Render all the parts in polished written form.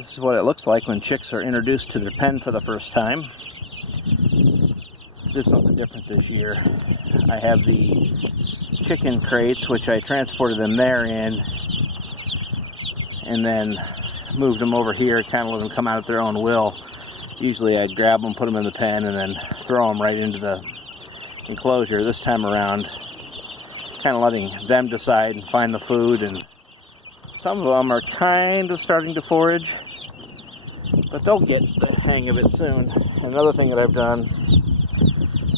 This is what it looks like when chicks are introduced to their pen for the first time. Did something different this year. I have the chicken crates, which I transported them there in, and then moved them over here, kind of let them come out at their own will. Usually I'd grab them, put them in the pen, and then throw them right into the enclosure. This time around, kind of letting them decide and find the food, and some of them are kind of starting to forage, but they'll get the hang of it soon. Another thing that I've done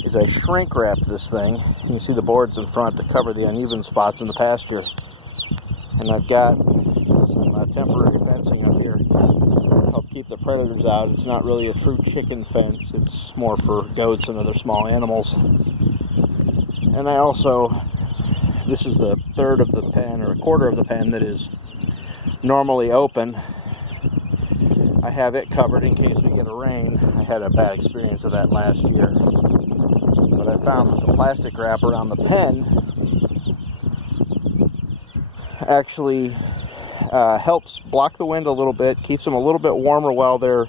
is I shrink wrapped this thing. You can see the boards in front to cover the uneven spots in the pasture. And I've got some temporary fencing up here to help keep the predators out. It's not really a true chicken fence. It's more for goats and other small animals. And I also, this is the third of the pen, or a quarter of the pen that is normally open. I have it covered in case we get a rain. I had a bad experience of that last year. But I found that the plastic wrap around the pen actually helps block the wind a little bit, keeps them a little bit warmer while they're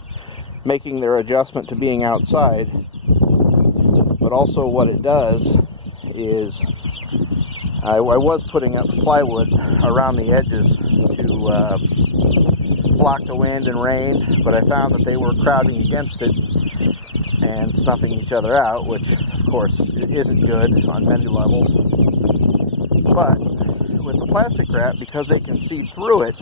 making their adjustment to being outside. But also what it does is I was putting up plywood around the edges to block the wind and rain, but I found that they were crowding against it and snuffing each other out, which of course isn't good on many levels. But with the plastic wrap, because they can see through it,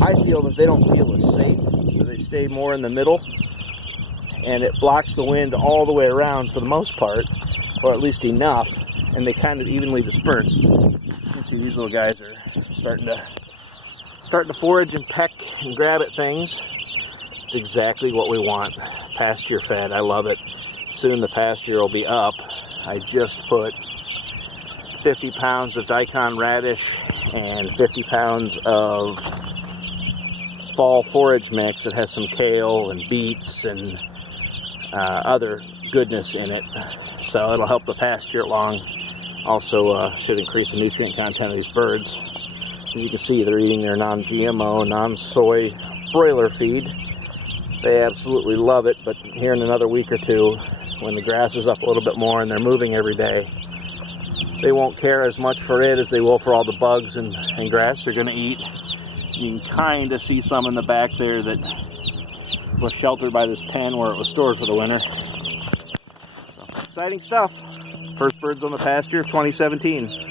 I feel that they don't feel as safe, so they stay more in the middle, and it blocks the wind all the way around for the most part, or at least enough, and they kind of evenly disperse. You can see these little guys are starting to forage and peck and grab at things. It's exactly what we want. Pasture fed. I love it. Soon the pasture will be up. I just put 50 pounds of daikon radish and 50 pounds of fall forage mix. It has some kale and beets and other goodness in it, so it'll help the pasture along. Also should increase the nutrient content of these birds. As you can see, they're eating their non-GMO, non-soy broiler feed. They absolutely love it, but here in another week or two, when the grass is up a little bit more and they're moving every day, they won't care as much for it as they will for all the bugs and grass they're going to eat. You can kind of see some in the back there that was sheltered by this pen where it was stored for the winter. So, exciting stuff. First birds on the pasture of 2017.